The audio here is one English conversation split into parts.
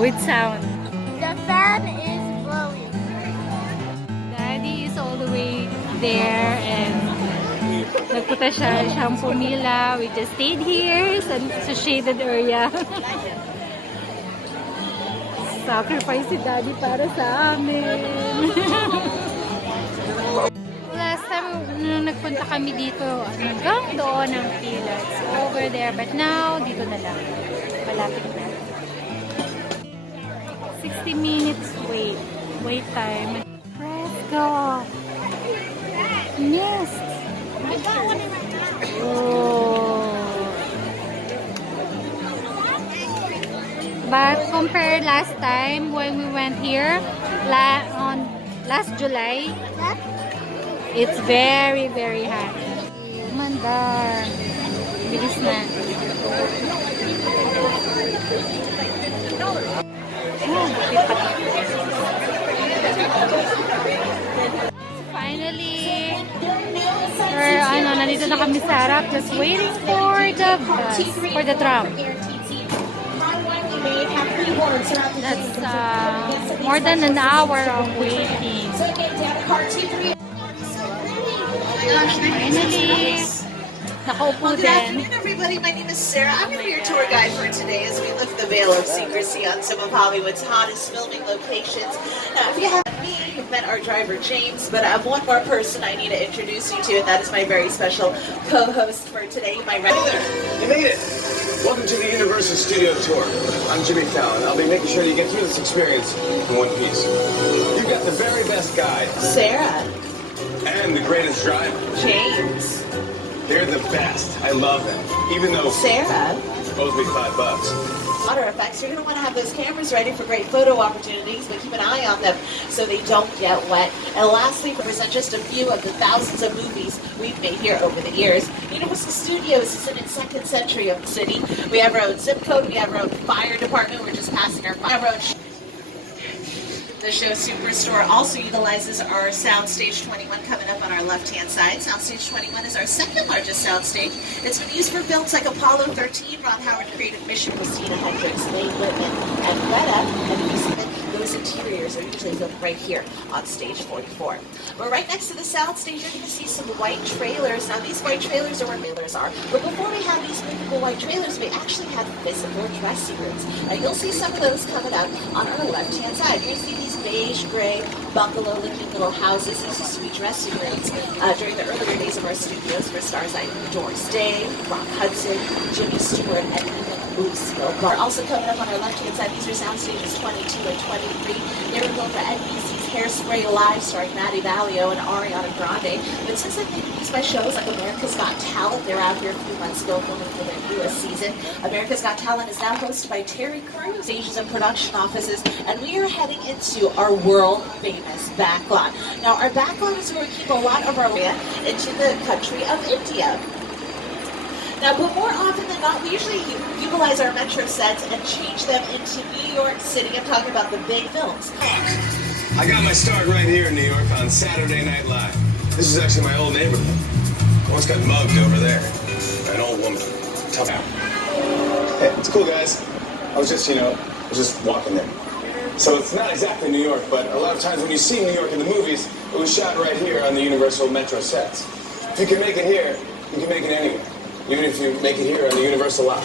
with sound. The fan is blowing. Daddy is all the way there and nagpunta siyang pumila. We just stayed here sa shaded area. Sacrifice si Daddy para sa amin. Last time nung nagpunta kami dito, hanggang doon ang pila. It's over there. But now, dito na lang. Malapit na. 60 minutes wait time. Fresco. Mist. I got one in my mouth. Oh. But compared last time when we went here on last July, it's very hot. Mandar. Bilis na. Finally, nandito na kami sa harap, just waiting for the bus, for the tram. That's more than an hour of waiting. Finally, nakaupo Good din. afternoon, everybody. My name is Sarah. I'm going to be your tour guide for today as we lift the veil of secrecy on some of Hollywood's hottest filming locations. Now, if you haven't met me, you've met our driver, James, but I have one more person I need to introduce you to, and that is my very special co-host for today, my Hey there! You made it! Welcome to the Universal Studio Tour. I'm Jimmy Fallon. I'll be making sure you get through this experience in one piece. You've got the very best guide. Sarah. And the greatest driver. James. They're the best. I love them. Even though Sarah. it owes me $5. Water effects, you're going to want to have those cameras ready for great photo opportunities, but keep an eye on them so they don't get wet. And lastly, to present just a few of the thousands of movies we've made here over the years, Universal Studios is in its second century of the city. We have our own zip code, we have our own fire department, we're just passing our fire. The show Superstore also utilizes our Soundstage 21 coming up on our left-hand side. Soundstage 21 is our second largest soundstage. It's been used for films like Apollo 13, Ron Howard Creative Mission, Christina Hendricks, Lane Whitman, and Greta. And those interiors are usually filmed right here on stage 44. We're right next to the soundstage. You're going to see some white trailers. Now, these white trailers are where trailers are. But before we had these beautiful white trailers, we actually had physical dressing rooms. Now, you'll see some of those coming up on our left-hand side. You're going to see these beige, gray, bungalow-looking little houses. These used to be dressing rooms during the earlier days of our studios for stars like Doris Day, Rock Hudson, Jimmy Stewart, and even Lucille Ball. Also coming up on our left-hand side, these are sound stages 22 and 23. They were built for NBC's Hairspray Live, starring Matty Valio and Ariana Grande. But since they've been used by shows like America's Got Talent, they're out here a few months ago filming for their newest season. America's Got Talent is now hosted by Terry Crews, stages and production offices, and we are heading into our world-famous backlot. Now, our backlot is where we keep a lot of our area into the country of India. Now, but more often than not, we usually utilize our metro sets and change them into New York City. I'm talking about the big films. I got my start right here in New York on Saturday Night Live. This is actually my old neighborhood. I once got mugged over there by an old woman. Tough out. Hey, it's cool, guys. I was just walking there. So it's not exactly New York, but a lot of times when you see New York in the movies, it was shot right here on the Universal Metro sets. If you can make it here, you can make it anywhere. Even if you make it here on the Universal lot.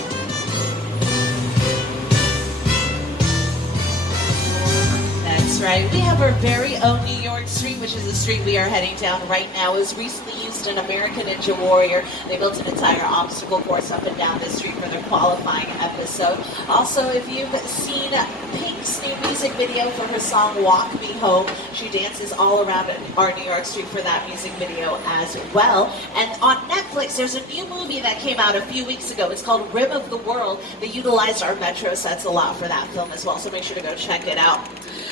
That's right. We have our very own New York Street, which is the street we are heading down right now. It was recently used in American Ninja Warrior. They built an entire obstacle course up and down this street for their qualifying episode. Also, if you've seen Pink's new music video for her song Walk Me Home, she dances all around our New York Street for that music video as well. And on Netflix, there's a new movie that came out a few weeks ago. It's called Rim of the World. They utilized our metro sets a lot for that film as well, so make sure to go check it out.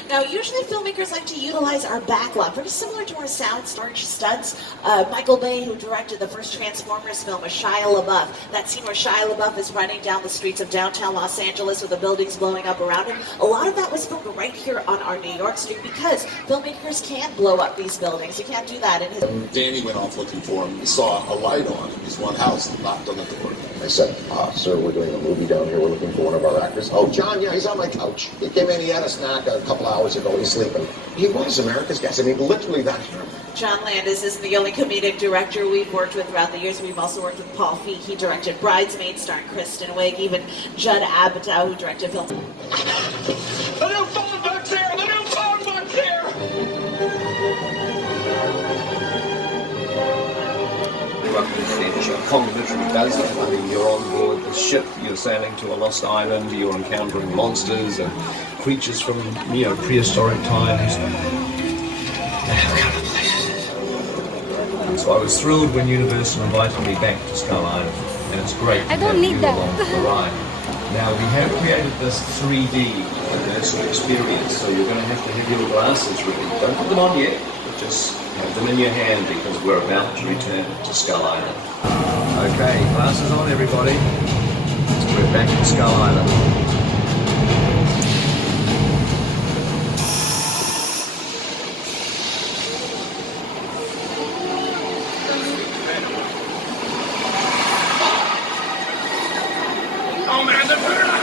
Now, usually filmmakers like to utilize our backlot, very similar to our sound storage stunts. Michael Bay, who directed the first Transformers film with Shia LaBeouf, that scene where Shia LaBeouf is running down the streets of downtown Los Angeles with the buildings blowing up around him, a lot of that was filmed right here on our New York Street because filmmakers can't blow up these buildings. You can't do that in his... Danny went off looking for him. He saw a light on in his one house and knocked on the door. I said, sir, we're doing a movie down here. We're looking for one of our actors. Oh, John, yeah, he's on my couch. He came in, he had a snack a couple hours ago. He's sleeping. He was America's Guest. I mean, literally that him. John Landis isn't the only comedic director we've worked with throughout the years. We've also worked with Paul Feig. He directed Bridesmaids starring Kristen Wiig. Even Judd Apatow, who directed films. The new phone book's here! The new phone book's here! Kong literally does it. I mean, you're on board the ship, you're sailing to a lost island, you're encountering monsters and creatures from, prehistoric times. So I was thrilled when Universal invited me back to Skull Island, and it's great to I don't have need you that. along for the ride. Now, we have created this 3D immersive experience, so you're going to have your glasses ready. Don't put them on yet, but just have them in your hand because we're about to return to Skull Island. Okay, glasses on, everybody. We're back at Skull Island. Oh man, they're putting it up!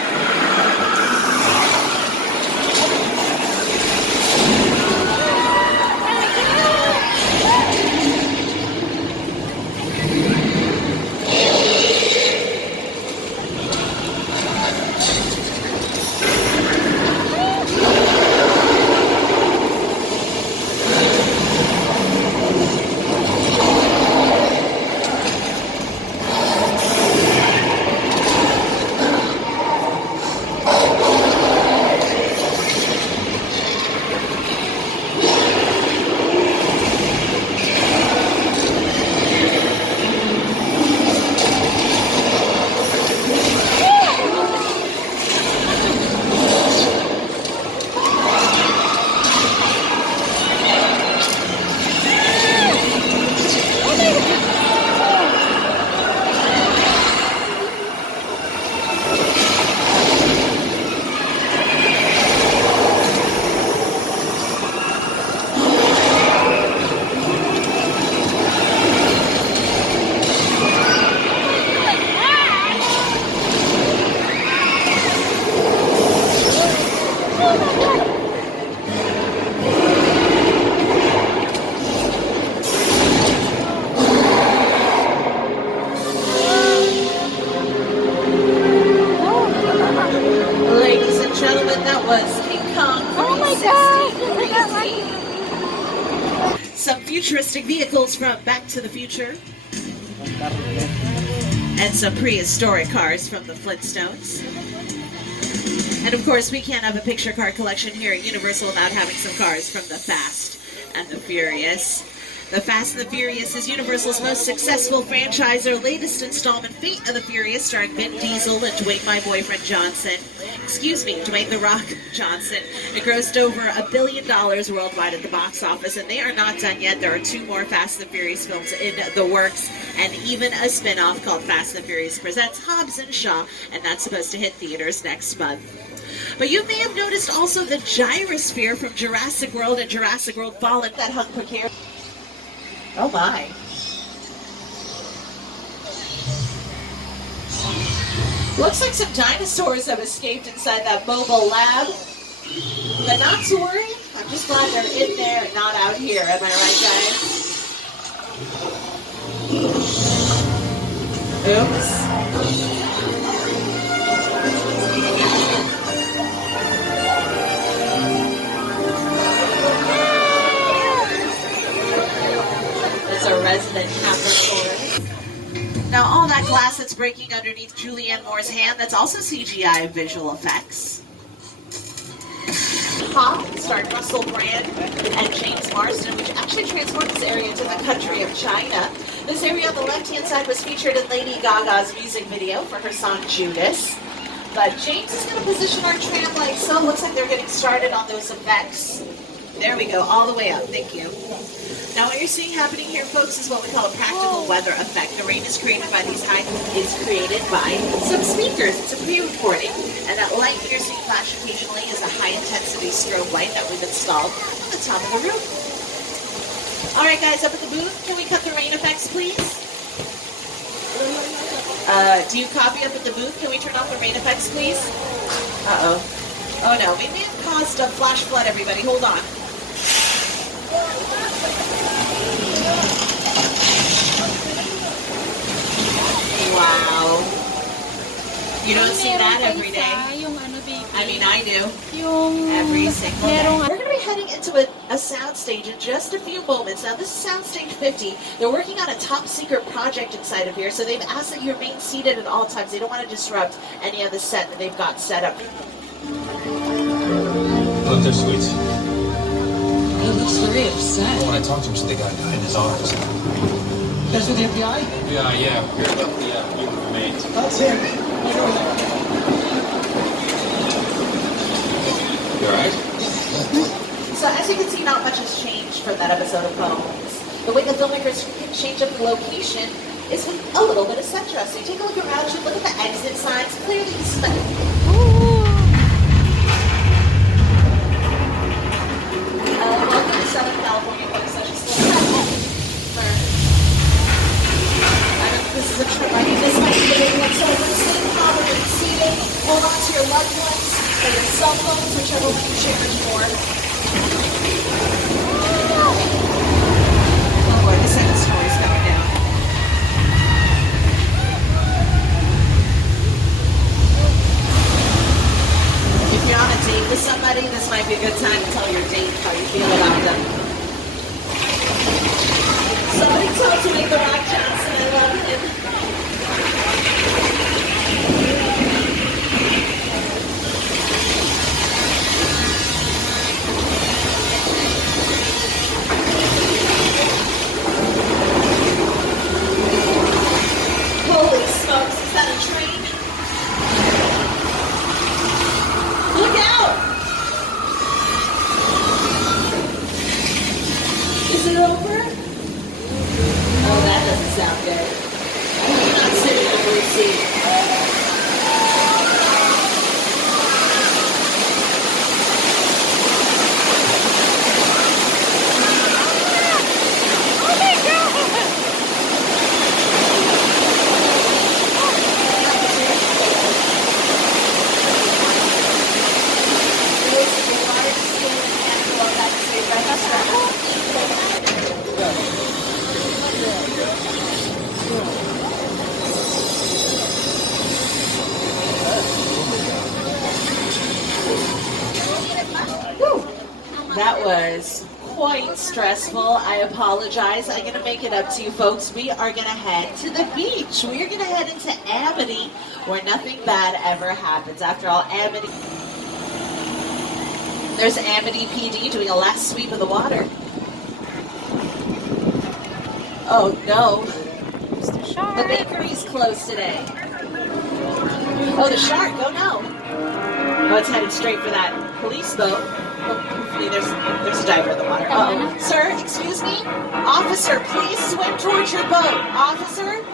Ladies and gentlemen, that was King Kong Oh my 360. Some futuristic vehicles from Back to the Future. And some prehistoric cars from the Flintstones. And of course, we can't have a picture car collection here at Universal without having some cars from the Fast and the Furious. The Fast and the Furious is Universal's most successful franchise. Their latest installment, Fate of the Furious, starring Vin Diesel and Dwayne My Boyfriend Johnson. Dwayne The Rock Johnson. It grossed over $1 billion worldwide at the box office, and they are not done yet. There are 2 more Fast and the Furious films in the works, and even a spin-off called Fast and the Furious Presents Hobbs and Shaw, and that's supposed to hit theaters next month. But you may have noticed also the gyrosphere from Jurassic World and Jurassic World Fallen that hung precarious. Oh my. Looks like some dinosaurs have escaped inside that mobile lab. But not to worry. I'm just glad they're in there and not out here. Am I right, guys? Oops. It's a resident Capricorn. Now, all that glass that's breaking underneath Julianne Moore's hand, that's also CGI visual effects. Hop starred Russell Brand and James Marsden, which actually transformed this area into the country of China. This area on the left-hand side was featured in Lady Gaga's music video for her song Judas. But James is going to position our tram like so. Looks like they're getting started on those effects. There we go, all the way up. Thank you. Now, what you're seeing happening here, folks, is what we call a practical weather effect. The rain is created by some speakers. It's a pre-recording. And that light you're seeing flash occasionally is a high-intensity strobe light that we've installed on the top of the roof. All right, guys, up at the booth, can we cut the rain effects, please? Do you copy up at the booth? Can we turn off the rain effects, please? Uh-oh. Oh no, we may have caused a flash flood, everybody. Hold on. Wow. You don't see that every day. Yung ano, baby. I mean, I do. Yung Every single day. merong We're going to be heading into a soundstage in just a few moments. Now, this is Soundstage 50. They're working on a top secret project inside of here, so they've asked that you remain seated at all times. They don't want to disrupt any of the set that they've got set up. Look, they're sweet. He looks very upset. When I talked to him, he said the guy died in his arms. That's with the FBI? Yeah, yeah. Heard about the human remains. That's him. You alright? So, as you can see, not much has changed from that episode of Bones. The way the filmmakers change up the location is with a little bit of set dress. So you take a look around you, look at the exit signs, clearly stunning. Welcome to Southern California, folks. I just this is a trip. I think this might be the big one. So stay calm and seated. Hold on to your loved ones or your cell phones, whichever one you cherish more. Oh Lord, the second story's coming down. If you're on a date with somebody, this might be a good time to tell your date how you feel about them. Somebody told Dwayne The Rock Johnson I love him. Holy smokes, is that a train? Look out! Is it over? Oh, that doesn't sound good. I'm not sitting in a blue seat. Oh my God! It is the largest human animal that is registered. That was quite stressful. I apologize. I'm going to make it up to you folks. We are going to head to the beach. We are going to head into Amity, where nothing bad ever happens. After all, Amity... There's Amity PD doing a last sweep of the water. Oh no. Mr. Shark. The bakery's closed today. Oh, the shark. Oh no. Oh, it's headed straight for that police boat. Oh, hopefully there's a diver in the water. Uh-oh. Sir, excuse me? Officer, please swim towards your boat. Officer?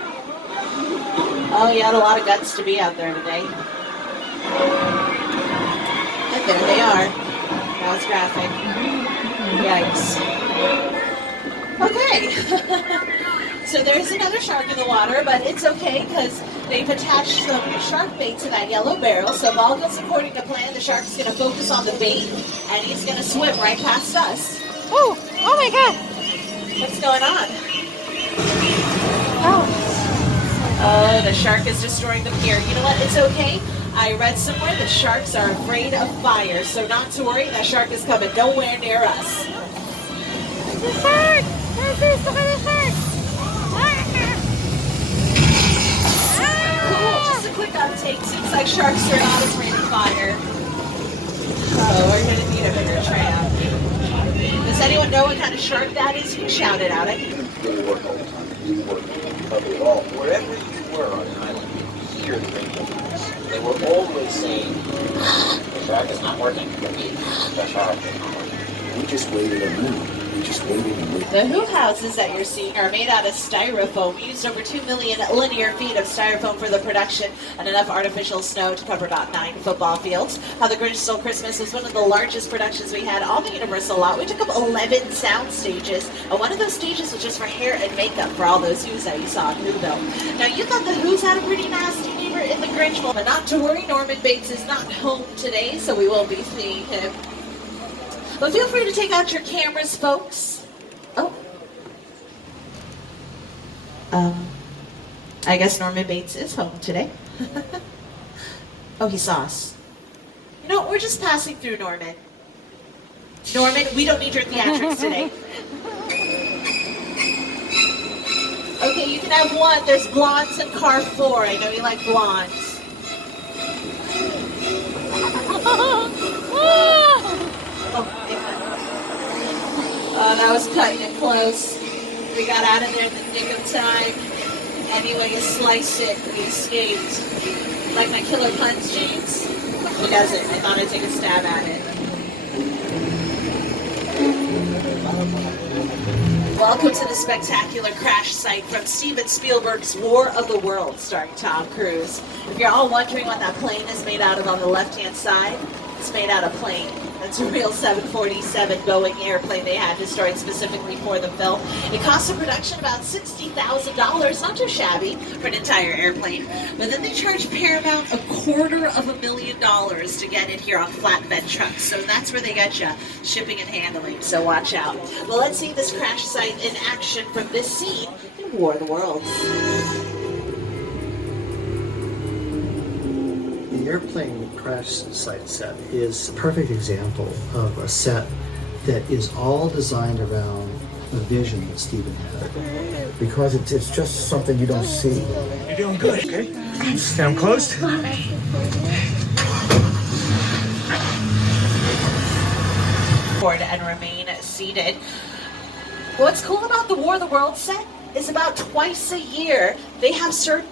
Oh, you had a lot of guts to be out there today. And there they are. That was graphic. Yikes. Okay. So there's another shark in the water, but it's okay because they've attached some shark bait to that yellow barrel. So if all goes according to plan, the shark's going to focus on the bait and he's going to swim right past us. Oh my God! What's going on? Oh. Oh, the shark is destroying the pier. You know what? It's okay. I read somewhere that sharks are afraid of fire, so not to worry. That shark is coming nowhere near us. The shark! Francis, look at the shark! Cool. Just a quick update. Seems like sharks are not afraid of fire. Oh, we're going to need a bigger tram. Does anyone know what kind of shark that is? You can shout it out. I can... Really work all the time. You work cover it all. Wherever you were on an island, you could hear the radio. They were always saying, the shark is not working. The shark is not working. We just waited a minute. We just waited and waited. The hoop houses that you're seeing are made out of styrofoam. We used over 2 million linear feet of styrofoam for the production and enough artificial snow to cover about 9 football fields. How the Grinch Stole Christmas was one of the largest productions we had on the Universal lot. We took up 11 sound stages, and one of those stages was just for hair and makeup for all those Who's that you saw in Whoville. Now, you thought the Who's had a pretty nasty neighbor in the Grinch, but not to worry, Norman Bates is not home today, so we won't be seeing him. But feel free to take out your cameras, folks. Oh. I guess Norman Bates is home today. Oh, he saw us. You know, we're just passing through, Norman. Norman, we don't need your theatrics today. Okay, you can have one. There's blondes in car 4. I know you like blondes. Oh, that was cutting it close. We got out of there in the nick of time. Anyway, you sliced it. We escaped. Like my killer puns, James? He doesn't. I thought I'd take a stab at it. Welcome to the spectacular crash site from Steven Spielberg's War of the Worlds, starring Tom Cruise. If you're all wondering what that plane is made out of on the left-hand side, it's made out of plane. That's a real 747 Boeing airplane they had destroyed specifically for the film. It cost the production about $60,000, not too shabby for an entire airplane. But then they charged Paramount $250,000 to get it here on flatbed trucks. So that's where they get you, shipping and handling. So watch out. Well, let's see this crash site in action from this scene in War of the Worlds. The airplane crash site set is a perfect example of a set that is all designed around the vision that Steven had. Because it's just something you don't see. You're doing good, okay? Down close. And remain seated. What's cool about the War of the Worlds set is about twice a year they have search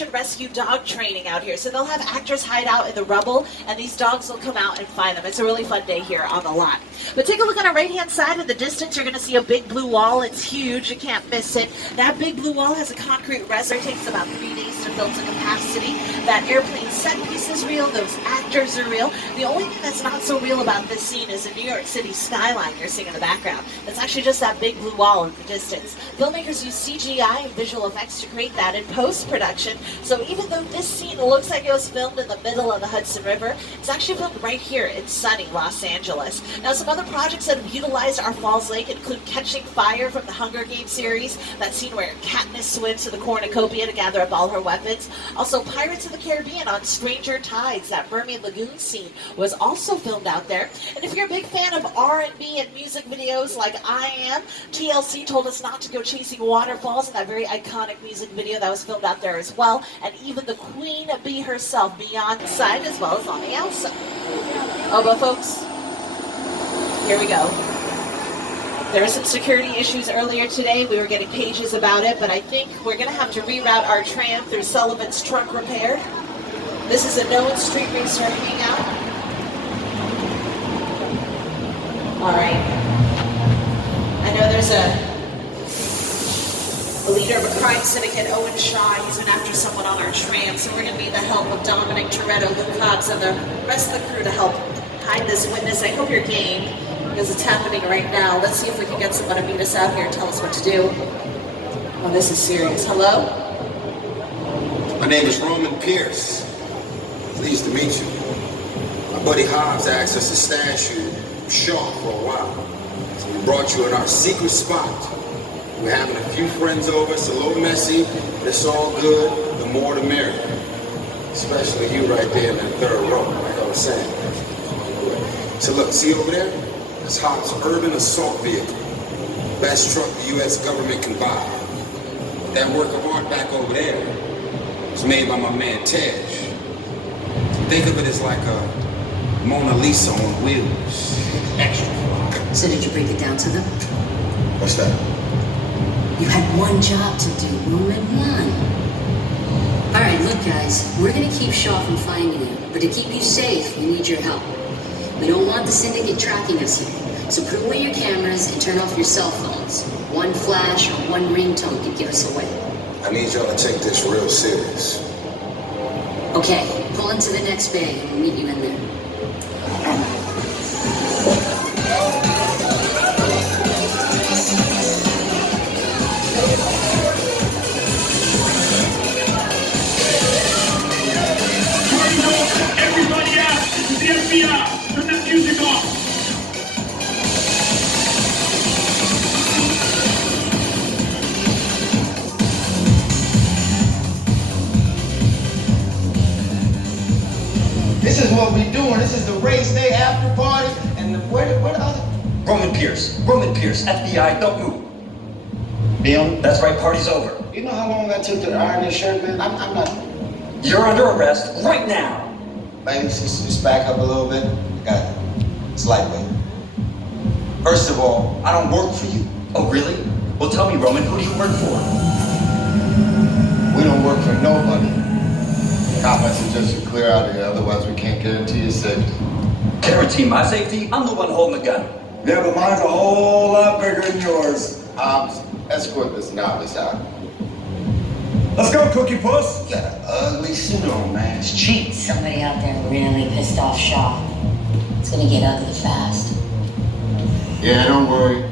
and rescue dog training out here. So they'll have actors hide out in the rubble, and these dogs will come out and find them. It's a really fun day here on the lot. But take a look on our right-hand side. In the distance, you're going to see a big blue wall. It's huge. You can't miss it. That big blue wall has a concrete reservoir. It takes about 3 days to fill to capacity. That airplane set piece is real. Those actors are real. The only thing that's not so real about this scene is the New York City skyline you're seeing in the background. It's actually just that big blue wall in the distance. Filmmakers use CGI and visual effects to create that in post-production. So even though this scene looks like it was filmed in the middle of the Hudson River, it's actually filmed right here in sunny Los Angeles. Now, some other projects that have utilized our Falls Lake include Catching Fire from the Hunger Games series, that scene where Katniss swims to the cornucopia to gather up all her weapons. Also, Pirates of the Caribbean on Stranger Tides, that Mermaid Lagoon scene was also filmed out there. And if you're a big fan of R&B and music videos like I am, TLC told us not to go chasing waterfalls in that very iconic music video that was filmed out there as well. And even the Queen Bee herself, Beyonce, as well as on the outside. Oh, but folks, here we go. There were some security issues earlier today. We were getting pages about it, but I think we're going to have to reroute our tram through Sullivan's Trunk Repair. This is a known street racer hangout. All right. I know there's a leader of a crime syndicate, Owen Shaw. He's been after someone on our tram, so we're going to need the help of Dominic Toretto, Luke Cox, and the rest of the crew to help hide this witness. I hope you're game, because it's happening right now. Let's see if we can get someone to meet us out here and tell us what to do. Oh, this is serious. Hello? My name is Roman Pierce. Pleased to meet you. My buddy Hobbs asked us to stash you Shaw for a while. So we brought you in our secret spot. We're having a few friends over. It's a little messy, but it's all good. The more the merrier. Especially you right there in that third row, like I was saying. So look, see over there? That's Hobbs' urban assault vehicle. Best truck the U.S. government can buy. That work of art back over there was made by my man Tej. Think of it as like a Mona Lisa on wheels. Extra. So did you break it down to them? What's that? You had one job to do, Roman, one. All right, look, guys, we're gonna keep Shaw from finding you, but to keep you safe, we need your help. We don't want the syndicate tracking us here, So put away your cameras and turn off your cell phones. One flash or one ringtone could give us away. I need y'all to take this real serious. Okay, pull into the next bay and we'll meet you in there. Everybody out! This is the FBI! Turn that music off! This is what we doing. This is the race day after party. And where the other? Roman Pierce, FBI, don't move. Bill? That's right, party's over. You know how long I took to iron this shirt, man? I'm not. You're under arrest right now. Ladies, just back up a little bit. Got it. It's lightweight. First of all, I don't work for you. Oh, really? Well, tell me, Roman, who do you work for? We don't work for nobody. Cop, I suggest you clear out of here, otherwise we can't guarantee your safety. Guarantee my safety? I'm the one holding the gun. Yeah, but mine's a whole lot bigger than yours. Escort this novice out. Let's go, Cookie Puss! You got an ugly suit on, man. It's cheap. Somebody out there really pissed off Shaw. It's gonna get ugly fast. Yeah, don't worry.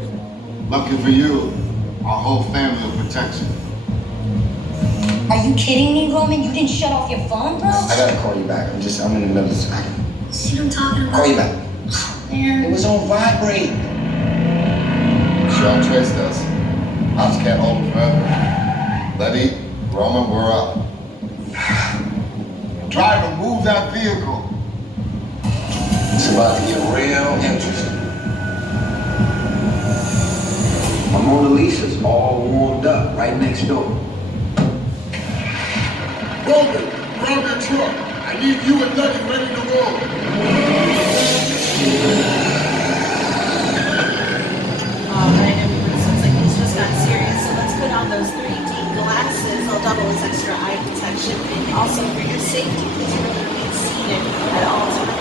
Lucky for you, our whole family will protect you. Are you kidding me, Roman? You didn't shut off your phone, bro? I gotta call you back. I'm in the middle of this. See what I'm talking about? Call you back. Man. It was on vibrate. Shaw traced us. House can't hold him forever. Letty, Roman, we're up. Driver, move that vehicle. It's about to get real interesting. My Mona Lisa's all warmed up right next door. Roman, grab your truck. I need you and Letty ready to roll. Alright, everyone, sounds like this just got serious, so let's put on those 3D glasses. They'll double as extra eye protection. And also for your safety, please remember to remain seated at all times.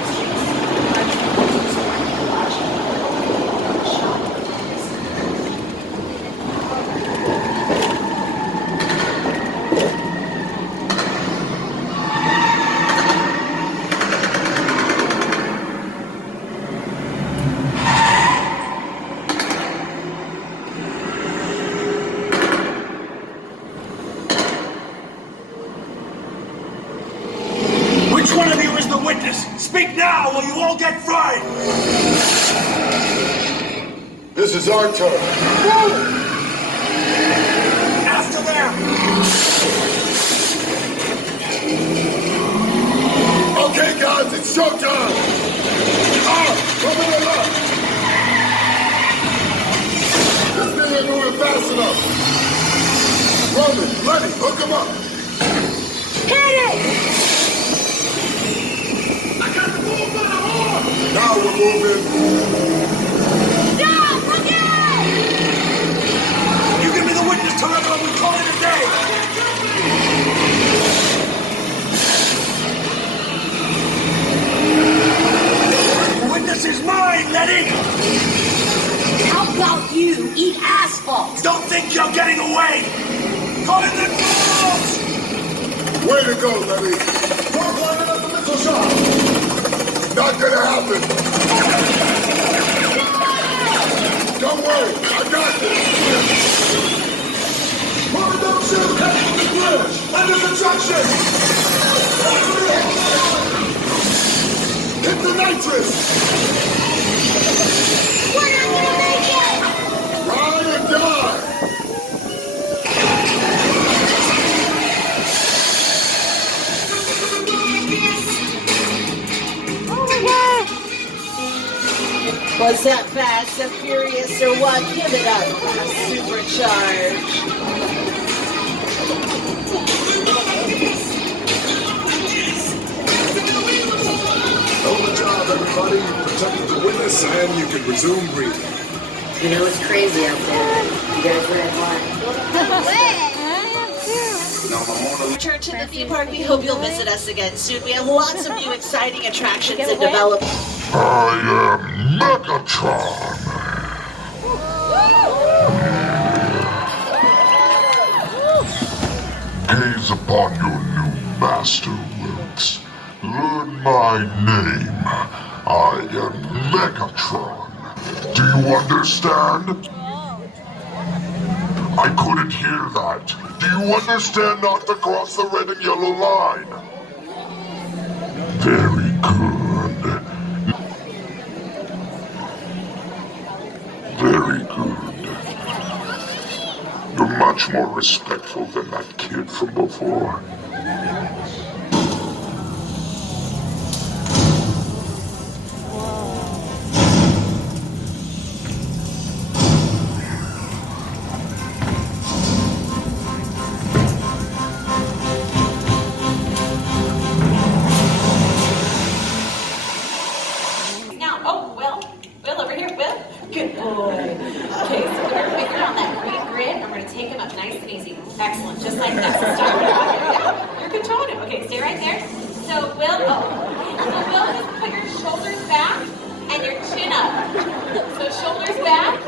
Which one of you is the witness? Speak now or you all get fried! This is our turn. After them! Okay, guys, it's showtime. Coming up. This thing ain't moving fast enough. Roman, Letty, hook him up. Hit it! Now we're moving. Stop! Look out! You give me the witness telephone and we call it a day! The witness is mine, Letty! How about you eat asphalt? Don't think you're getting away! Call it the balls! Way to go, Letty. We're lining up the missile shot. Not gonna happen. Don't worry, I got this. Move those ships heading for the bridge. Under construction. Hit the nitrous. We're not gonna make it! Ride or die. Was that fast and furious or what? Give it up. Supercharged. Good job, everybody. You protected the witness and you can resume breathing. You know it's crazy out there. You guys red wine. Return to the theme park. We hope you'll visit us again soon. We have lots of new exciting attractions in development. I am Megatron. upon your new master, Wilkes. Learn my name. I am Megatron. Do you understand? I couldn't hear that. Do you understand not to cross the red and yellow line? Very good. Very good. You're much more respectful than that kid from before. Now, oh, Will, over here, Will. Good boy. Okay, so we're going to figure out that green grid, and we're going to take him up nice and easy. Excellent, just like this. Yeah, you're controlling him. Okay, stay right there. So, Will, just put your shoulders back and your chin up. So, shoulders back